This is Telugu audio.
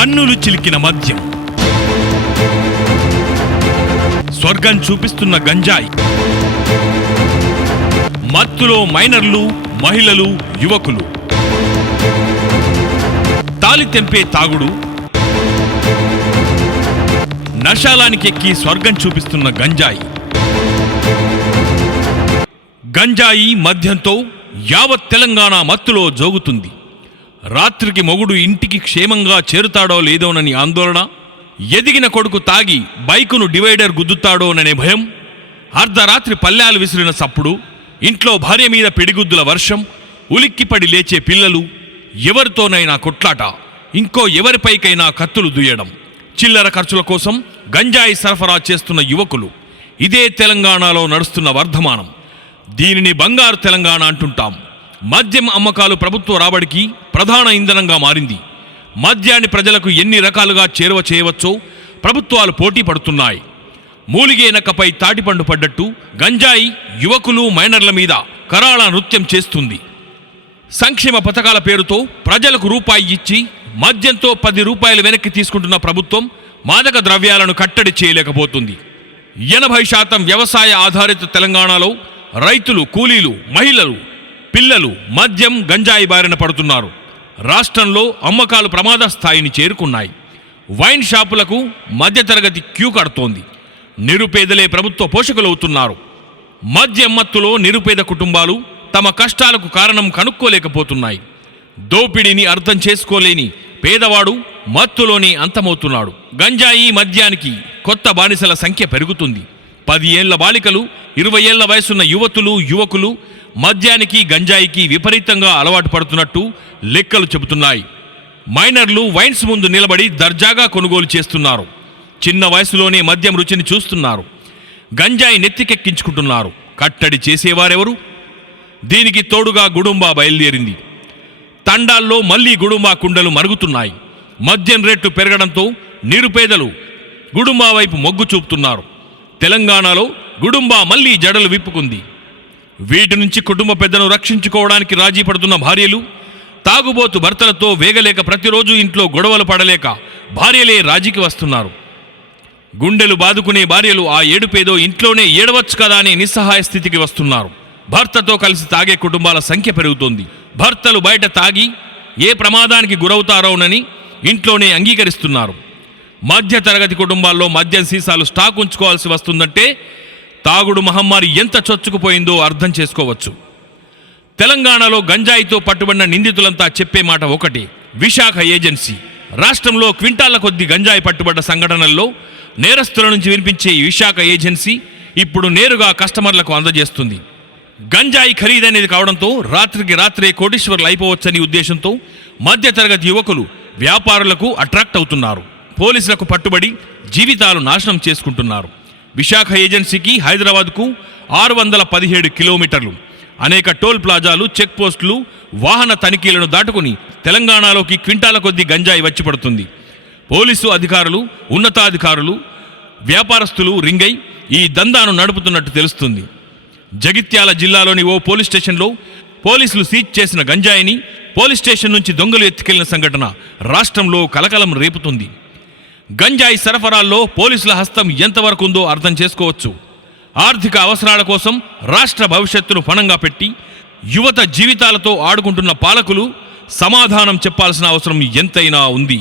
పన్నులు చిలికిన మద్యం. స్వర్గం చూపిస్తున్న గంజాయి. మత్తులో మైనర్లు మహిళలు యువకులు. తాలి తెంపే తాగుడు. నశాలానికెక్కి స్వర్గం చూపిస్తున్న గంజాయి. గంజాయి మద్యంతో యావత్ తెలంగాణ మత్తులో జోగుతుంది. రాత్రికి మొగుడు ఇంటికి క్షేమంగా చేరుతాడో లేదోనని ఆందోళన? ఎదిగిన కొడుకు తాగి బైకును డివైడర్ గుద్దుతాడోననే భయం? అర్ధరాత్రి పల్లెలు విసిరిన సప్పుడు? ఇంట్లో భార్య మీద పిడిగుద్దుల వర్షం? ఉలిక్కిపడి లేచే పిల్లలు? ఎవరితోనైనా కొట్లాట? ఇంకో ఎవరిపైకైనా కత్తులు దుయ్యడం? చిల్లర ఖర్చుల కోసం గంజాయి సరఫరా చేస్తున్న యువకులు? ఇదే తెలంగాణలో నడుస్తున్న వర్ధమానం. దీనిని బంగారు తెలంగాణ అంటుంటాం. మద్యం అమ్మకాలు ప్రభుత్వ రాబడికి ప్రధాన ఇంధనంగా మారింది. మద్యాన్ని ప్రజలకు ఎన్ని రకాలుగా చేరువ చేయవచ్చో ప్రభుత్వాలు పోటీ పడుతున్నాయి. మూలిగేనకపై తాటిపండు పడ్డట్టు గంజాయి యువకులు మైనర్ల మీద కరాళ నృత్యం చేస్తుంది. సంక్షేమ పథకాల పేరుతో ప్రజలకు రూపాయి ఇచ్చి మద్యంతో పది రూపాయలు వెనక్కి తీసుకుంటున్న ప్రభుత్వం మాదక ద్రవ్యాలను కట్టడి చేయలేకపోతుంది. ఎనభై శాతం వ్యవసాయ ఆధారిత తెలంగాణలో రైతులు కూలీలు మహిళలు పిల్లలు మద్యం గంజాయి బారిన పడుతున్నారు. రాష్ట్రంలో అమ్మకాలు ప్రమాద స్థాయిని చేరుకున్నాయి. వైన్ షాపులకు మధ్యతరగతి క్యూ కడుతోంది. నిరుపేదలే ప్రభుత్వ పోషకులవుతున్నారు. మద్యం మత్తులో నిరుపేద కుటుంబాలు తమ కష్టాలకు కారణం కనుక్కోలేకపోతున్నాయి. దోపిడీని అర్థం చేసుకోలేని పేదవాడు మత్తులోనే అంతమవుతున్నాడు. గంజాయి మద్యానికి కొత్త బానిసల సంఖ్య పెరుగుతుంది. పది ఏళ్ళ బాలికలు ఇరవై ఏళ్ళ వయసున్న యువతులు యువకులు మద్యానికి గంజాయికి విపరీతంగా అలవాటు పడుతున్నట్టు లెక్కలు చెబుతున్నాయి. మైనర్లు వైన్స్ ముందు నిలబడి దర్జాగా కొనుగోలు చేస్తున్నారు. చిన్న వయసులోనే మద్యం రుచిని చూస్తున్నారు. గంజాయి నెత్తికెక్కించుకుంటున్నారు. కట్టడి చేసేవారెవరు? దీనికి తోడుగా గుడుంబా బయలుదేరింది. తండాల్లో మళ్ళీ గుడుంబా కుండలు మరుగుతున్నాయి. మద్యం రేట్లు పెరగడంతో నిరుపేదలు గుడుంబా వైపు మొగ్గు చూపుతున్నారు. తెలంగాణలో గుడుంబా మళ్ళీ జడలు విప్పుకుంది. వీటి నుంచి కుటుంబ పెద్దను రక్షించుకోవడానికి రాజీ పడుతున్న భార్యలు తాగుబోతు భర్తలతో వేగలేక ప్రతిరోజు ఇంట్లో గొడవలు పడలేక భార్యలే రాజీకి వస్తున్నారు. గుండెలు బాదుకునే భార్యలు ఆ ఏడుపేదో ఇంట్లోనే ఏడవచ్చు కదా అనే నిస్సహాయ స్థితికి వస్తున్నారు. భర్తతో కలిసి తాగే కుటుంబాల సంఖ్య పెరుగుతోంది. భర్తలు బయట తాగి ఏ ప్రమాదానికి గురవుతారోనని ఇంట్లోనే అంగీకరిస్తున్నారు. మధ్య తరగతి కుటుంబాల్లో మద్యం సీసాలు స్టాక్ ఉంచుకోవాల్సి వస్తుందంటే తాగుడు మహమ్మారి ఎంత చొచ్చుకుపోయిందో అర్థం చేసుకోవచ్చు. తెలంగాణలో గంజాయితో పట్టుబడిన నిందితులంతా చెప్పే మాట ఒకటి విశాఖ ఏజెన్సీ. రాష్ట్రంలో క్వింటాల కొద్ది గంజాయి పట్టుబడ్డ సంఘటనల్లో నేరస్తుల నుంచి వినిపించే విశాఖ ఏజెన్సీ ఇప్పుడు నేరుగా కస్టమర్లకు అందజేస్తుంది. గంజాయి ఖరీదైనది కావడంతో రాత్రికి రాత్రే కోటీశ్వర్లు అయిపోవచ్చని ఉద్దేశంతో మధ్యతరగతి యువకులు వ్యాపారులకు అట్రాక్ట్ అవుతున్నారు. పోలీసులకు పట్టుబడి జీవితాలు నాశనం చేసుకుంటున్నారు. విశాఖ ఏజెన్సీకి హైదరాబాద్కు ఆరు వందల పదిహేడు కిలోమీటర్లు. అనేక టోల్ ప్లాజాలు చెక్ పోస్టులు వాహన తనిఖీలను దాటుకుని తెలంగాణలోకి క్వింటాల కొద్ది గంజాయి వచ్చి పడుతుంది. పోలీసు అధికారులు ఉన్నతాధికారులు వ్యాపారస్తులు రింగై ఈ దందాను నడుపుతున్నట్టు తెలుస్తుంది. జగిత్యాల జిల్లాలోని ఓ పోలీస్ స్టేషన్లో పోలీసులు సీజ్ చేసిన గంజాయిని పోలీస్ స్టేషన్ నుంచి దొంగలు ఎత్తుకెళ్ళిన సంఘటన రాష్ట్రంలో కలకలం రేపుతుంది. గంజాయి సరఫరాల్లో పోలీసుల హస్తం ఎంతవరకు ఉందో అర్థం చేసుకోవచ్చు. ఆర్థిక అవసరాల కోసం రాష్ట్ర భవిష్యత్తును పణంగా పెట్టి యువత జీవితాలతో ఆడుకుంటున్న పాలకులు సమాధానం చెప్పాల్సిన అవసరం ఎంతైనా ఉంది.